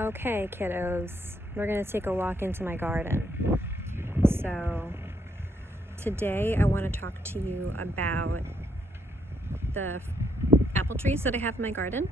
Okay, kiddos, we're gonna take a walk into my garden. So today I want to talk to you about the apple trees that I have in my garden,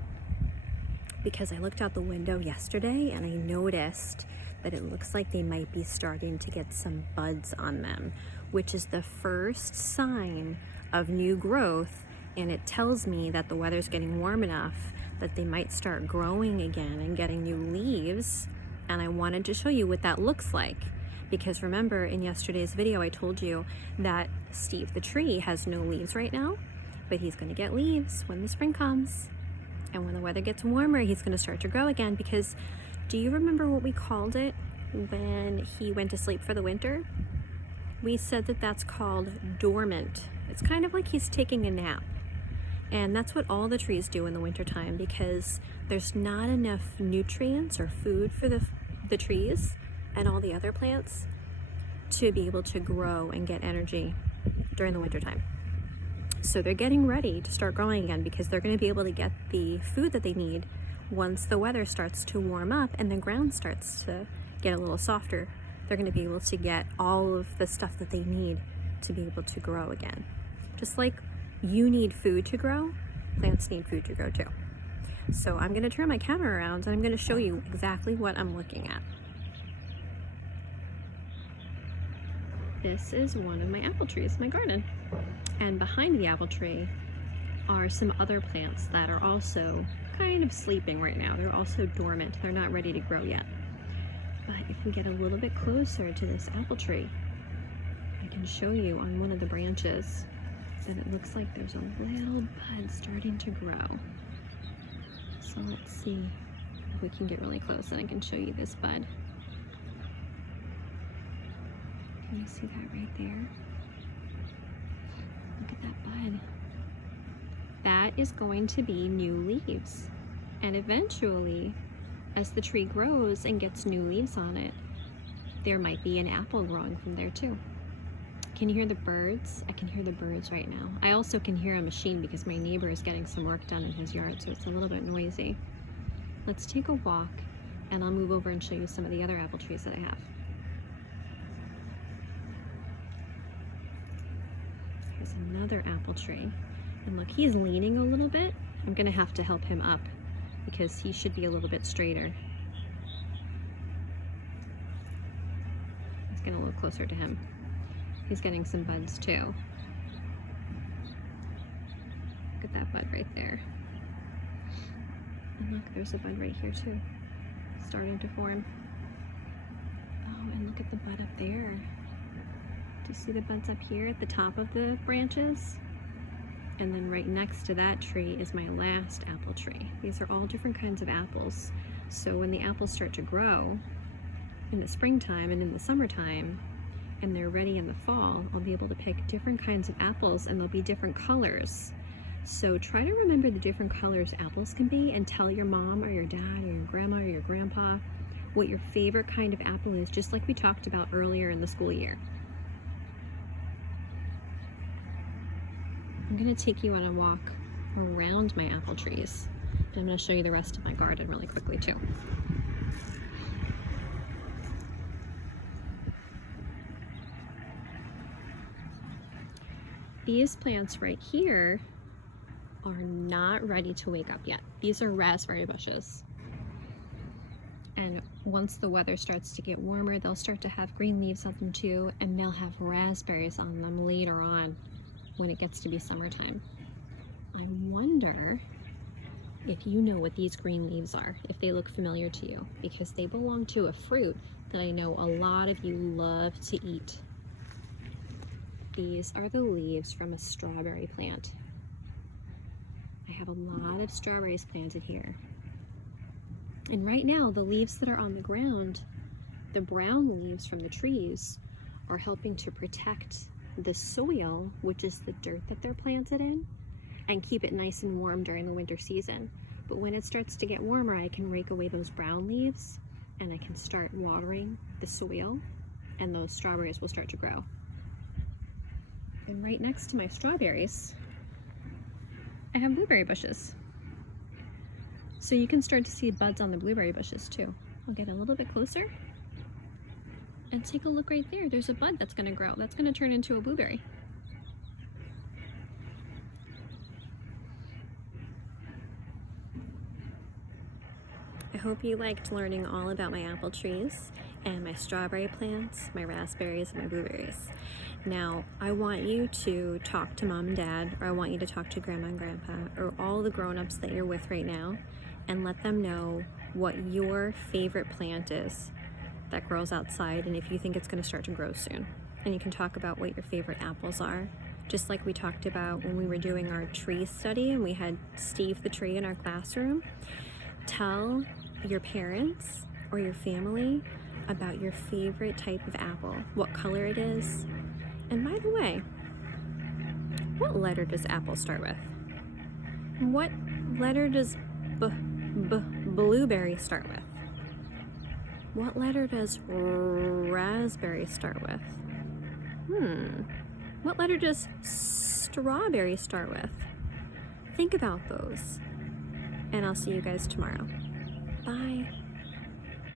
because I looked out the window yesterday and I noticed that it looks like they might be starting to get some buds on them, which is the first sign of new growth, and it tells me that the weather's getting warm enough that they might start growing again and getting new leaves. And I wanted to show you what that looks like, because remember in yesterday's video I told you that Steve the tree has no leaves right now, but he's going to get leaves when the spring comes. And when the weather gets warmer, he's going to start to grow again. Because do you remember what we called it when he went to sleep for the winter? We said that that's called dormant. It's kind of like he's taking a nap. And that's what all the trees do in the wintertime, because there's not enough nutrients or food for the trees and all the other plants to be able to grow and get energy during the wintertime. So they're getting ready to start growing again, because they're going to be able to get the food that they need once the weather starts to warm up and the ground starts to get a little softer. They're going to be able to get all of the stuff that they need to be able to grow again. Just like you need food to grow, plants need food to grow too. So I'm going to turn my camera around and I'm going to show you exactly what I'm looking at. This is one of my apple trees in my garden. And behind the apple tree are some other plants that are also kind of sleeping right now. They're also dormant. They're not ready to grow yet. But if we get a little bit closer to this apple tree, I can show you on one of the branches that it looks like there's a little bud starting to grow. So let's see if we can get really close and I can show you this bud. Can you see that right there? Look at that bud. That is going to be new leaves. And eventually, as the tree grows and gets new leaves on it, there might be an apple growing from there too. Can you hear the birds? I can hear the birds right now. I also can hear a machine because my neighbor is getting some work done in his yard, so it's a little bit noisy. Let's take a walk and I'll move over and show you some of the other apple trees that I have. Here's another apple tree. And look, he's leaning a little bit. I'm gonna have to help him up because he should be a little bit straighter. Let's get a little closer to him. He's getting some buds too. Look at that bud right there. And look, there's a bud right here too, starting to form. Oh, and look at the bud up there. Do you see the buds up here at the top of the branches? And then right next to that tree is my last apple tree. These are all different kinds of apples. So when the apples start to grow in the springtime and in the summertime, and they're ready in the fall, I'll be able to pick different kinds of apples and they'll be different colors. So try to remember the different colors apples can be and tell your mom or your dad or your grandma or your grandpa what your favorite kind of apple is, just like we talked about earlier in the school year. I'm going to take you on a walk around my apple trees, and I'm going to show you the rest of my garden really quickly too. These plants right here are not ready to wake up yet. These are raspberry bushes. And once the weather starts to get warmer, they'll start to have green leaves on them too, and they'll have raspberries on them later on when it gets to be summertime. I wonder if you know what these green leaves are, if they look familiar to you, because they belong to a fruit that I know a lot of you love to eat. These are the leaves from a strawberry plant. I have a lot of strawberries planted here. And right now, the leaves that are on the ground, the brown leaves from the trees, are helping to protect the soil, which is the dirt that they're planted in, and keep it nice and warm during the winter season. But when it starts to get warmer, I can rake away those brown leaves and I can start watering the soil, and those strawberries will start to grow. And right next to my strawberries, I have blueberry bushes. So you can start to see buds on the blueberry bushes too. We'll get a little bit closer and take a look right there. There's a bud that's gonna grow. That's gonna turn into a blueberry. I hope you liked learning all about my apple trees and my strawberry plants, my raspberries, and my blueberries. Now, I want you to talk to mom and dad, or I want you to talk to grandma and grandpa, or all the grown-ups that you're with right now, and let them know what your favorite plant is that grows outside, and if you think it's going to start to grow soon. And you can talk about what your favorite apples are, just like we talked about when we were doing our tree study and we had Steve the tree in our classroom. Tell your parents or your family about your favorite type of apple, what color it is. And by the way, what letter does apple start with? What letter does blueberry start with? What letter does raspberry start with? What letter does strawberry start with? Think about those. And I'll see you guys tomorrow. Bye.